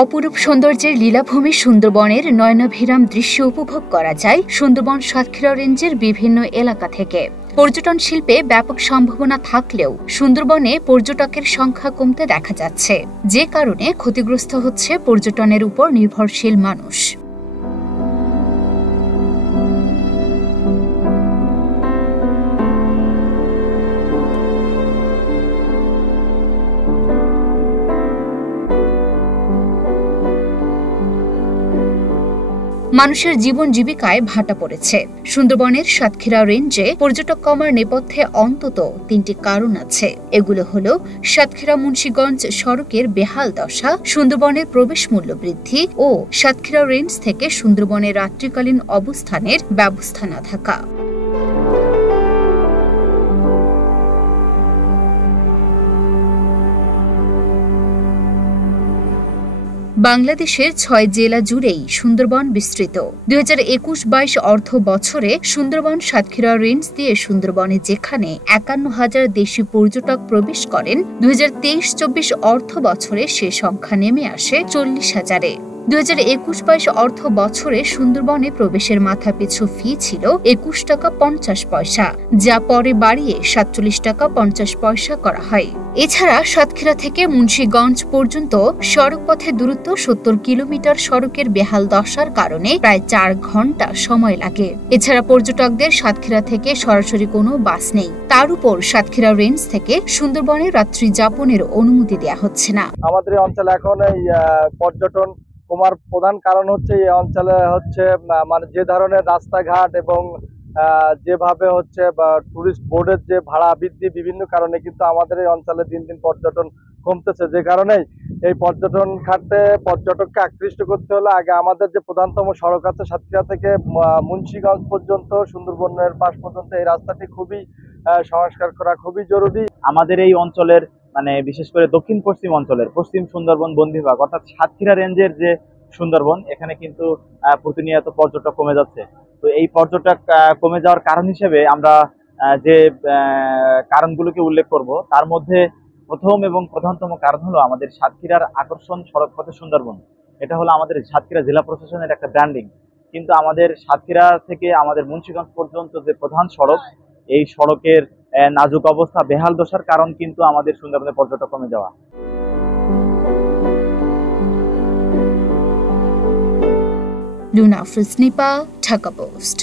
অপরূপ সৌন্দর্যের লীলাভূমি সুন্দরবনের নয়নাভিরাম দৃশ্য উপভোগ করা যায় সুন্দরবন সাতক্ষীরা রেঞ্জের বিভিন্ন এলাকা থেকে। পর্যটন শিল্পে ব্যাপক সম্ভাবনা থাকলেও সুন্দরবনে পর্যটকের সংখ্যা কমতে দেখা যাচ্ছে, যে কারণে ক্ষতিগ্রস্ত হচ্ছে পর্যটনের উপর নির্ভরশীল মানুষ। মানুষের জীবন জীবিকায় ভাটা পড়েছে। সুন্দরবনের সাতক্ষীরা রেঞ্জে পর্যটক কমার নেপথ্যে অন্তত তিনটি কারণ আছে। এগুলো হলো সাতক্ষীরা মুন্সিগঞ্জ সড়কের বেহাল দশা, সুন্দরবনের প্রবেশ মূল্য বৃদ্ধি ও সাতক্ষীরা রেঞ্জ থেকে সুন্দরবনে রাত্রিকালীন অবস্থানের ব্যবস্থা না থাকা। বাংলাদেশের ৬ জেলা জুড়েই সুন্দরবন বিস্তৃত। ২০২১-২২ অর্থ বছরে সুন্দরবন সাতক্ষীরা রেঞ্জ দিয়ে সুন্দরবনে যেখানে ৫১,০০০ দেশি পর্যটক প্রবেশ করেন, ২০২৩-২৪ অর্থ বছরে সে সংখ্যা নেমে আসে ৪০,০০০-এ। ২০২১-২২ অর্থ বছরে সুন্দরবনে প্রবেশের মাথাপিছু ফি ছিল ২১ টাকা ৫০ পয়সা, যা পরে বাড়িয়ে ৪৭ টাকা ৫০ পয়সা করা হয়। এছাড়া সাতক্ষীরা থেকে মুন্সিগঞ্জ পর্যন্ত সড়ক পথের দূরত্ব ৭০ কিলোমিটার। সড়কের বেহাল দশার কারণে প্রায় ৪ ঘন্টা সময় লাগে। এছাড়া পর্যটকদের সাতক্ষীরা থেকে সরাসরি কোনো বাস নেই। তার উপর সাতক্ষীরা রেঞ্জ থেকে সুন্দরবনে রাত্রি যাপনের অনুমতি দেওয়া হচ্ছে না। আমাদের অঞ্চলে এখন এই পর্যটন কমার প্রধান কারণ হচ্ছে এই অঞ্চলে হচ্ছে মানে যে ধরনের রাস্তাঘাট এবং যেভাবে হচ্ছে টুরিস্ট বোর্ডের যে ভাড়া বৃদ্ধি, বিভিন্ন কারণে কিন্তু আমাদের এই অঞ্চলে দিন দিন পর্যটন কমতেছে। যে কারণেই এই পর্যটন খাতে পর্যটককে আকৃষ্ট করতে হলে আগে আমাদের যে প্রধানতম সড়ক আছে সাতক্ষীরা থেকে মুন্সিগঞ্জ পর্যন্ত, সুন্দরবনের পাশ পর্যন্ত, এই রাস্তাটি খুবই সংস্কার করা খুবই জরুরি। আমাদের এই অঞ্চলের মানে বিশেষ করে দক্ষিণ পশ্চিম অঞ্চলের পশ্চিম সুন্দরবন বন বিভাগ অর্থাৎ সাতক্ষীরা রেঞ্জের যে সুন্দরবন, এখানে কিন্তু প্রতিনিয়ত পর্যটক কমে যাচ্ছে। তো এই পর্যটক কমে যাওয়ার কারণ হিসেবে আমরা যে কারণগুলোকে উল্লেখ করব, তার মধ্যে প্রথম এবং প্রধানতম কারণ হলো আমাদের সাতক্ষীরার আকর্ষণ সড়ক পথে সুন্দরবন। এটা হলো আমাদের সাতক্ষীরা জেলা প্রশাসনের একটা ব্র্যান্ডিং। কিন্তু আমাদের সাতক্ষীরা থেকে আমাদের মুন্সিগঞ্জ পর্যন্ত যে প্রধান সড়ক, এই সড়কের নাজুক অবস্থা, বেহাল দশার কারণ কিন্তু আমাদের সুন্দরবনে পর্যটক কমে যাওয়া। লুনা ফ্রিসনিপা, ঢাকা পোস্ট।